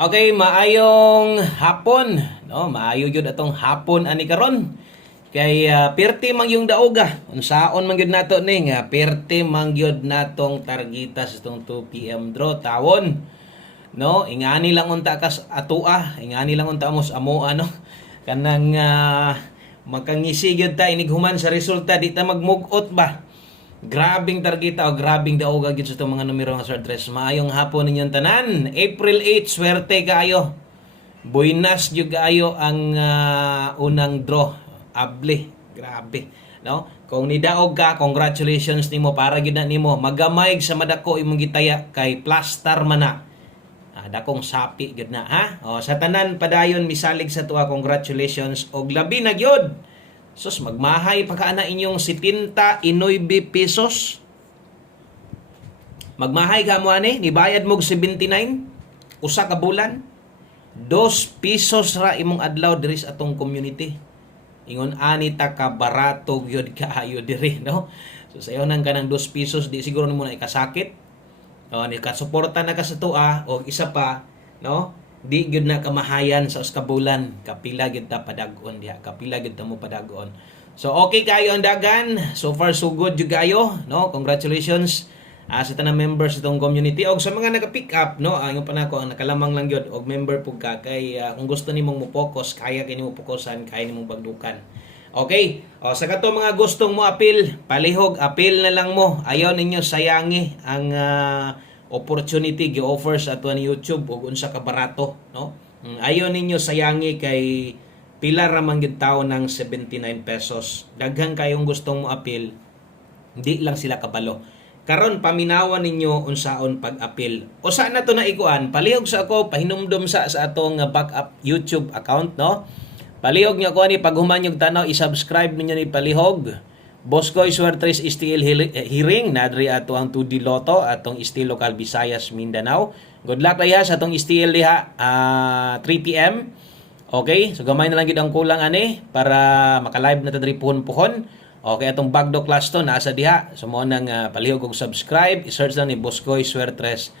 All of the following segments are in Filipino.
Okay, maayong hapon, no? Maayo jud atong hapon ani karon. Kay perti man yung daoga. Unsaon man gyud nato ni nga perti man gyud natong targeta sa itong 2 PM draw tawon. No, ingani lang unta kas atua, ingani lang unta mos amo ano. Kanang makangisi gyud ta inig human sa resulta di ta magmugot ba. Grabing targeta o grabing daoga gid sa itong mga numero nga Sir Tres. Maayong hapon ninyong tanan. April 8, swerte kaayo. Buenas jud kaayo ang unang draw. Able, grabe, no? Kung nidaog ka, congratulations nimo para gid na nimo. Magamay sa madako imong gitaya kay plaster man na. Dakong sapi gid na ha. O sa tanan padayon misalig sa tuwa, congratulations og labi na gyud. Sus, magmahay pagkaana inyong 70 pesos. Magmahay ka mo ani, nibayad mo 79, usa ka bulan, 2 pesos ra imong adlaw diri sa atong community. Ingon ani ta ka barato gyud kaayo diri, no? So sayo nang kanang 2 pesos di siguro nimo na ikasakit. O ni ka suporta na ka sa tua o isa pa, no? Di gyud na kamahayan sa uskabulan, kapila gyud ta padag-on diha, kapila gyud ta mo padag-on. So okay kayo ang dagan, so far so good jud kayo, no? Congratulations sa tanang members itong community og sa mga naka-pick up, no? Ang panako ang nakalamang lang gyud og member pug ka kay kung gusto nimong mo-focus, kaya kini mo fokusan, kaya nimong bagdukan. Okay? O sa kato mga gustong mo apil, palihog apil na lang mo. Ayaw ninyo sayangi ang opportunity gi-offer sa ato ni YouTube ug unsa ka barato, no? Ayo ninyo sayangi kay pila ra man gyud tawo ng 79 pesos. Daghang kayong gustong mo apil, di lang sila kabalo. Karon paminawan ninyo unsaon pag-apil. Usa na to na ikuan, palihog sa ako pahinumdom sa atong backup YouTube account, no? Palihog niyo ko ni paghuman yung tanaw, i-subscribe ninyo ni palihog. Boscoy Suertres STL Hearing, nadri ato ang 2D Lotto, atong STL Local Visayas, Mindanao. Good luck kaya sa atong STL diha, 3 PM. Okay, so gamay na lang gid ang kulang ani para maka-live na tadri puhon-puhon. Okay, atong bagdo class to nasa diha. So mo nang palihog og subscribe, i-search lang ni Boscoy Suertres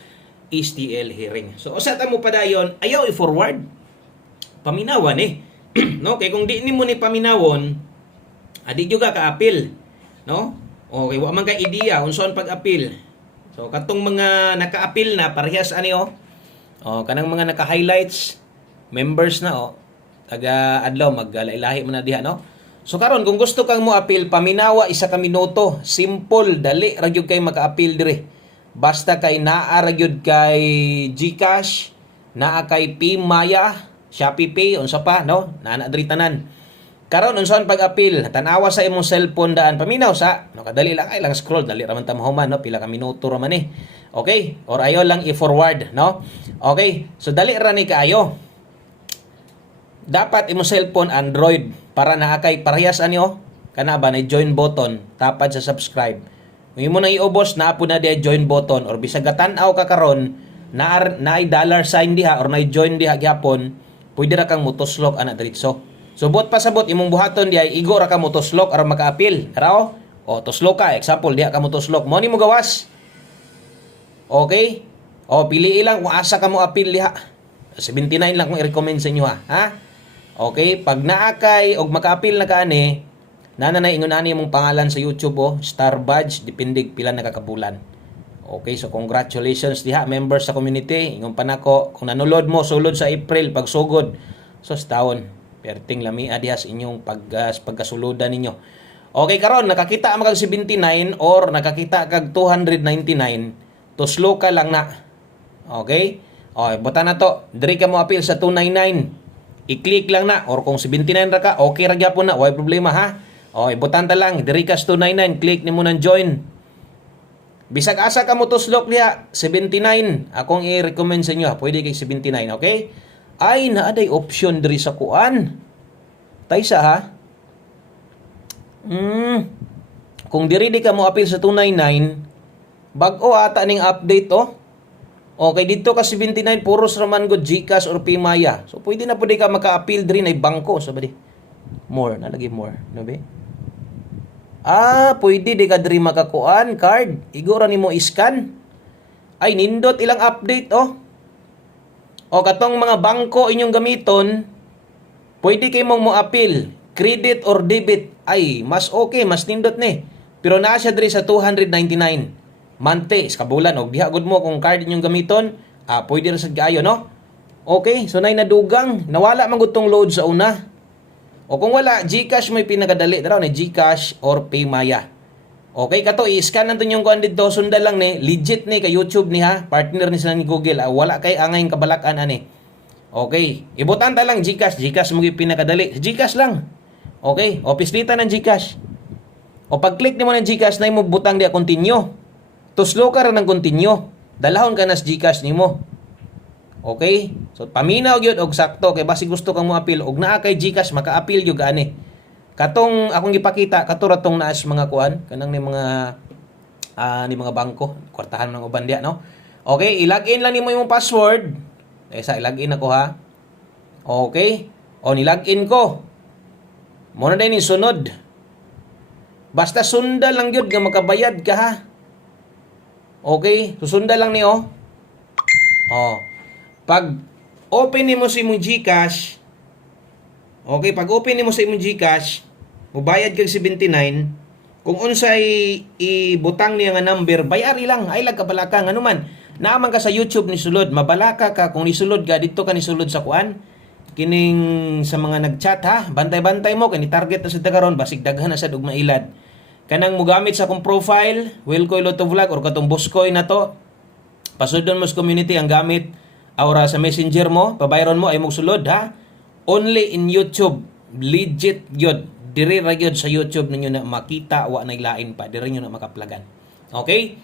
STL Hearing. So usa ta mo padayon, ayaw i-forward. Paminawan no, kay kung di nimo ni paminawon, adi juga ka-apil, no? Okay, wa man ka ideya unsaon pag-apil. So katong mga naka-apil na parehas ani kanang mga naka-highlights members na taga adlaw maglailahi man na diha, no? So karon kung gusto kang mo apil, paminawa isa ka minuto, simple, dali ra gyud kay maka-apil dire. Basta kay naa ra gyud kay GCash, naa kay Pmaya, Shopee Pay, unsa pa, no? Naa diri tanan. Karon unsaon pag-apil? Tan-awa sa imong cellphone daan paminaw sa, no, kadali lang ay lang scroll, dali ra man ta mahuman, no? Pila ka minuto ra man Okay? Or ayo lang i-forward, no? Okay? So dali ra ni kaayo. Dapat imong cellphone Android para naa kay parehas ani kana ba na join button, tapad sa subscribe. Kung imo nang iubos na po na di join button or bisag tan-aw ka karon na ay dollar sign diha or na join diha gyapon, pwede ra kang motoslok ana diretso. So bot pasabot imong buhaton di ay igo ra ka motoslok aron maka-apil. Ara toslok ka, example diha ka motoslok. Mo ni mo gawas. Okay? Pili lang kung asa ka mo apil diha. 79 lang kung i-recommend sa inyo ha. Okay, pag naakay og maka-apil na kaani, nananay ingon ani imong pangalan sa YouTube star badge depende pila nakakabulan. Okay, so congratulations diha members sa community. Ingon pa nako kung nanulod mo sulod sa April pagsugod. So taon perting lamia diha sa inyong pagkasuludan ninyo. Okay, karon nakakita magag 79 or nakakita kag 299, tuslo ka lang na. Okay? Buta na to. Diri ka mo apil sa 299. I-click lang na or kung 79 ra ka, okay ra gyapon na, way problema ha. Ibutan ta lang, diri ka 299, click nimo nang join. Bisag asa ka mo tuslok diha, 79. Akong i-recommend sa inyo, pwede kay 79, okay? Ay naaday option diri sa kuan. Taysa ha. Kung diri di ka mo apil sa 299, bag-o ata ning update Okay, dito ka 79 puros raman go GCash or Pmaya. So pwede na pwede ka maka-appeal diri na bangko sa badi. More, nalagi more, no be? Pwede di ka diri makakuan card. Igora nimo i-scan. Ay nindot ilang update O katong mga bangko inyong gamiton, pwede kay mong mo appeal, credit or debit. Ay, mas okay, mas nindot ni. Pero naa siya diri sa 299 monthly sa kabulan og diha gud mo kung card inyong gamiton, pwede ra sad kaayo, no? Okay, so nay nadugang, nawala man gud tong load sa una. O kung wala, GCash may pinakadali daw ni GCash or Paymaya. Okay, kato i-scan natin yung kuan dito, sundan lang ni, legit ni kay YouTube ni ha, partner ni sa ni Google, wala kay angay kabalakan ani. Okay, ibutan ta lang GCash, GCash mo pinakadali, GCash lang. Okay, o pislita ng GCash. O pag-click nimo ng GCash na mo butang dia continue. Tuslo ka ra ng continue. Dalahon ka na sa GCash nimo. Okay? So paminaw gyud og sakto kay basi gusto kang mo appeal og naa kay GCash maka-appeal gyud ani. Katong akong gipakita kato ra tong naas mga kuan kanang ni mga ni mga bangko, kwartahan ng uban dia, no? Okay, i-login lang nimo yung password. Sa i-login ako ha. Okay? O ni-login ko. Mo na din sunod. Basta sunda lang gyud nga makabayad ka ha. Okay? Susunda lang ni oh. Pag open nimo sa imong GCash, okay, pag open nimo sa imong GCash, mubayad kag 79, kung unsay ibutang niya nga number, bayari lang, ay lag kabalaka nga naman. Naaman ka sa YouTube ni sulod, mabalaka ka kung nisulod ka dito ka nisulod sa kuan. Kining sa mga nagchat ha, bantay-bantay mo kani target na sa dagaron basig daghan na sa ug mailad. Kanang mugamit sa akong profile, Wilcoy Lotto Vlog or katong Boskoy na to. Pasudon mo sa community ang gamit aura sa messenger mo, pabayron mo ay mong sulod ha. Only in YouTube, legit gyud. Diri ra gyud sa YouTube ninyo na makita wa nay lain pa, diri nyo na makaplagan. Okay?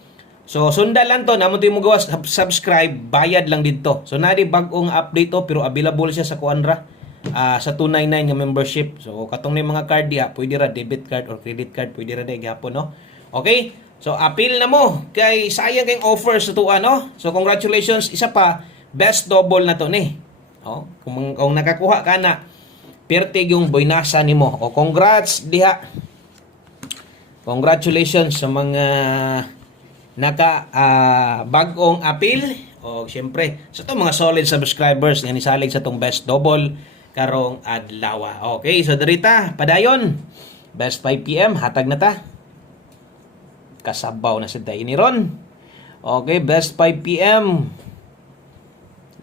So sundan lang to, namo mo gawas subscribe, bayad lang dito. So nadi bag-ong update to pero available siya sa kuanra. Sa 299 nga membership. So katong ni mga card diha, pwede ra debit card or credit card, pwede ra day gyapon, no. Okay? So appeal na mo kay sayang kayong offer sa tuwa, no. So congratulations, isa pa best double na to ni. Kung nakakuha ka na, pertig yung boynasa nimo. O congrats diha. Congratulations sa mga naka bag-ong appeal. O syempre sa to mga solid subscribers nga nisalig sa tong best double karong adlaw. Okay, so dirita padayon. Best 5 PM hatag na ta. Kasabaw na si ni ron. Okay, best 5 PM.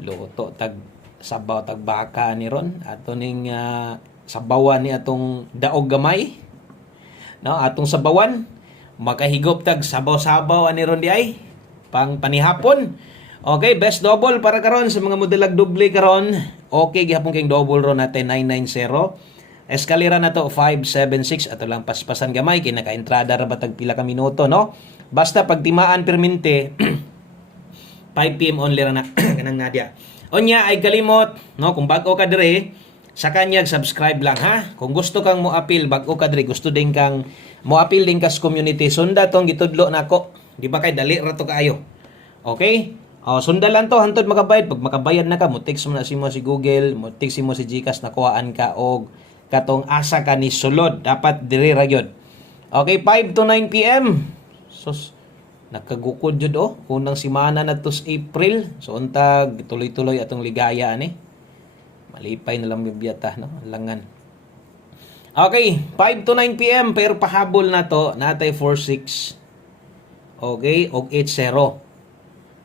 Luto tag sabaw tag baka ni ron. Ato ning sabawan ni atong daog gamay. No, atong sabawan makahigop tag sabaw-sabaw ani ron di ay pang panihapon. Okay, best double para karon sa mga modelag doble karon. Okay, gihapon kayong double ron natin 990. Eskalera na to 576 ato lang paspasan gamay kay naka-entrada ra batag pila ka minuto, no? Basta pagtimaan permente 5 PM only ra na kanang Nadia. Onya ay kalimot, no, kung bag-o ka dire sa kanyang subscribe lang ha. Kung gusto kang mo appeal bag-o ka dire, gusto din kang mo appeal din kas community, sunda tong gitudlo nako. Di ba kay dali ra to kaayo. Okay? Sunda lang to hantod makabayad. Pag makabayad na ka, mo text mo na si Google, mo text mo si GCash nakuhaan ka og katong asa ka ni sulod. Dapat diri ra gyud. Okay, 5 to 9 PM. Sus, nakagukod jud unang semana na to sa April. So untag tuloy-tuloy atong ligaya ani. Malipay na lang bibiyata, no? Langan. Okay, 5 to 9 PM pero pahabol na to natay 46. Okay, og 80.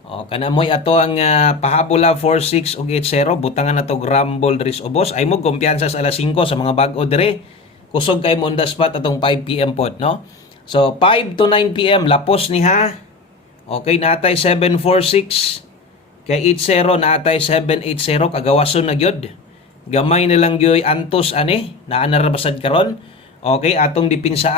Kana moy ato ang pahabol 46 og 80 butangan na to Rumble Dris Obos ay mo kumpiyansa sa alas 5 sa mga bag-o dire. Kusog kay mo on the spot atong 5 PM pod, no? So 5 to 9 PM lapos ni ha. Okay, natay 746 kay 80 natay 780 kagawason na gyud. Gamay na lang gyoy antos ani naa na ra basad karon. Okay, atong dipinsa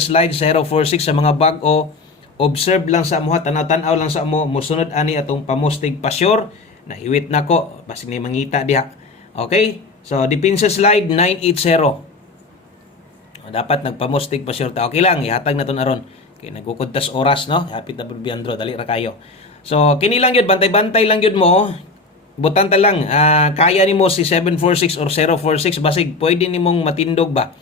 slide 046 sa mga bag-o. Observe lang sa mo, tanaw-tanaw lang sa mo, musunod ani atong pamustig pa-sure. Nahiwit na ko, basig ni mangita diha. Okay? So, dipinsa slide 980. Dapat nagpamustig pa-sure ta. Okay lang, ihatag na to aron. Kay nagkukuntas oras, no? Hapit na Biandro, dali ra kayo. So, kini lang yun, bantay-bantay lang yun mo. Butan ta lang, kaya ni mo si 746 or 046, basig, pwede ni mong matindog ba?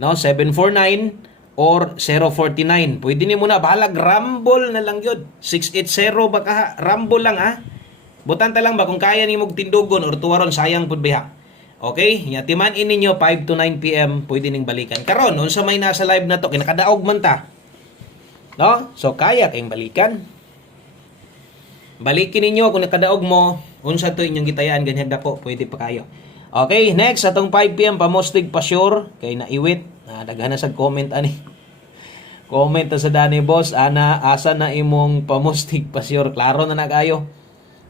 No? 749 or 049. Pwede ni muna bahalag rumble na lang yun. 680 baka rumble lang ha. Butanta lang ba kung kaya nimog tindugon or tuwaron sayang pud biha. Okay? Nya timan-in ninyo 5 to 9 PM pwede ning balikan. Karon unsa may nasa live na to kinakadaog man ta. No? So kaya kayong balikan. Balikin ninyo kung nakadaog mo unsa to inyong gitayaan ganyan dako pwede pa kayo. Okay, next atong 5 PM pamostig pa sure kay naiwit. Daghan na sa comment ani. Comment sa dani boss ana asa na imong pamostig pa sure. Klaro na nagayo.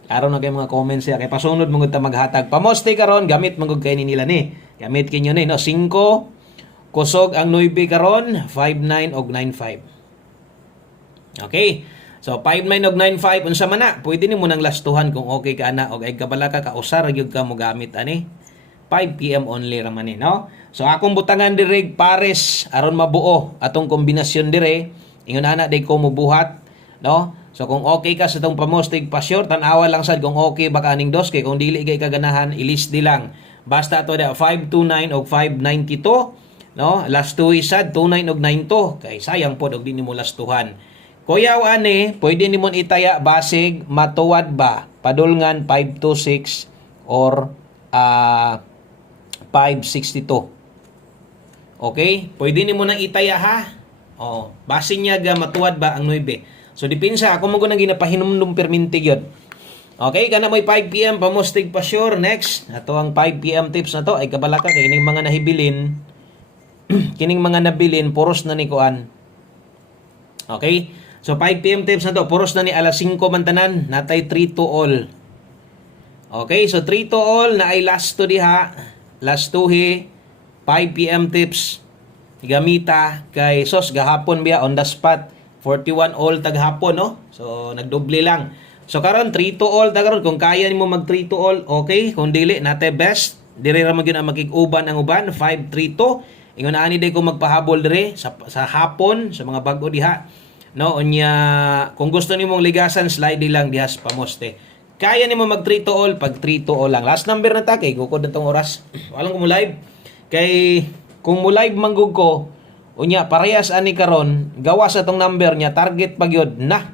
Klaro na kay mga comments siya kay pasunod mong ta maghatag. Pamostig karon gamit mangud kay nila ni. Gamit kinyo ni no 5 kusog ang 9 karon 59 og 95. Okay. So 59 og 95 unsa man na pwede nimo nang lastuhan kung okay ka na og ay kabala ka kausar gyud ka mo gamit ani 5 PM only ra man ni no. So akong butangan dire pares aron mabuo atong kombinasyon dire ingon ana day ko mubuhat no. So kung okay ka sa tong pamostig pa sure tan-awa lang sad kung okay ba kaning dos kay kung dili kay kaganahan ilis di lang. Basta to da 529 og 592 no. Last two isad 29 og 92 kay sayang pod og di nimo lastuhan. Kuya ani, pwede nimon itaya basig matuwad ba padulngan 526 or 562. Okay? Pwede nimo nang itaya ha. Oh, basig niya ga matuwad ba ang 9. So dipinsa ako mo nang ginapahinumdum perminti gyud. Okay, kana may 5 PM pamostig pa sure next. Ato ang 5 PM tips na to ay kabalaka kay kining mga nahibilin. Kining mga nabilin puros na ni kuan. Okay? So 5 PM tips na to, puros na ni alas 5 man tanan, natay 3 to all. Okay, so 3 to all na ay last to diha, last to he, 5 PM tips. Gamita kay sos gahapon biya on the spot, 41 all taghapon no. So nagdoble lang. So karon 3 to all ta karon kung kaya nimo mag 3 to all, okay, kung dili natay best, diri ra magyud ang makig-uban ang uban 5-3-2. Ingon ani day ko magpahabol dire sa hapon sa mga bag-o diha. No, unya kung gusto nimong ligasan slide lang dihas pamoste. Kaya nimo mag 3 to all pag 3 to all lang. Last number na ta kay gukod na tong oras. Walang ko mo live. Kay kung mo live manggug ko unya parehas ani karon gawa sa tong number niya target pagyod na.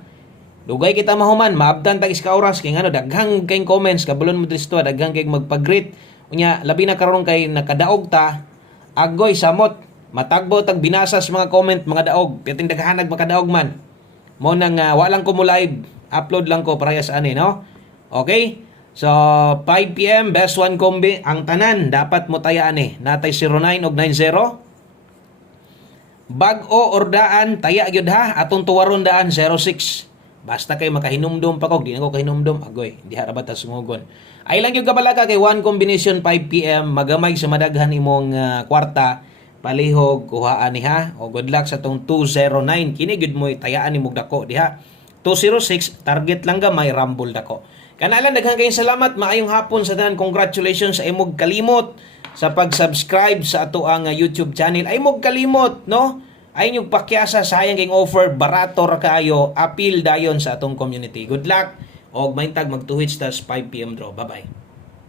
Dugay kita mahuman maabdan tag iska oras kay ngano daghang kay comments kabulon mo disto daghang kay magpa-greet. Unya labi na karon kay nakadaog ta agoy samot matagbo tag binasa sa mga comment mga daog piting daghanag makadaog man mo nang walang ko mo live upload lang ko parehas ani no. Okay, so 5 PM best one combi ang tanan dapat mo tayaan natay 09 og 90 bag-o or daan taya gyud ha atong tuwaron daan 06 basta kay makahinumdum pa kog di na ko kahinumdum agoy di harabat ta sungugon ay lang gyud kabalaga kay one combination 5 PM magamay sa madaghan imong kwarta palihog kuhaan ni ha o good luck sa tong 209 kini gud mo tayaan ni dako diha 206 target lang ga may rumble dako kanalan daghang kayong salamat maayong hapon sa tanan congratulations sa imong kalimot sa pag-subscribe sa ato ang YouTube channel ay mog kalimot no ay nyug pakyasa sayang king offer barato ra kaayo appeal dayon sa atong community good luck og maintag mag 2 hits 5 PM draw bye bye.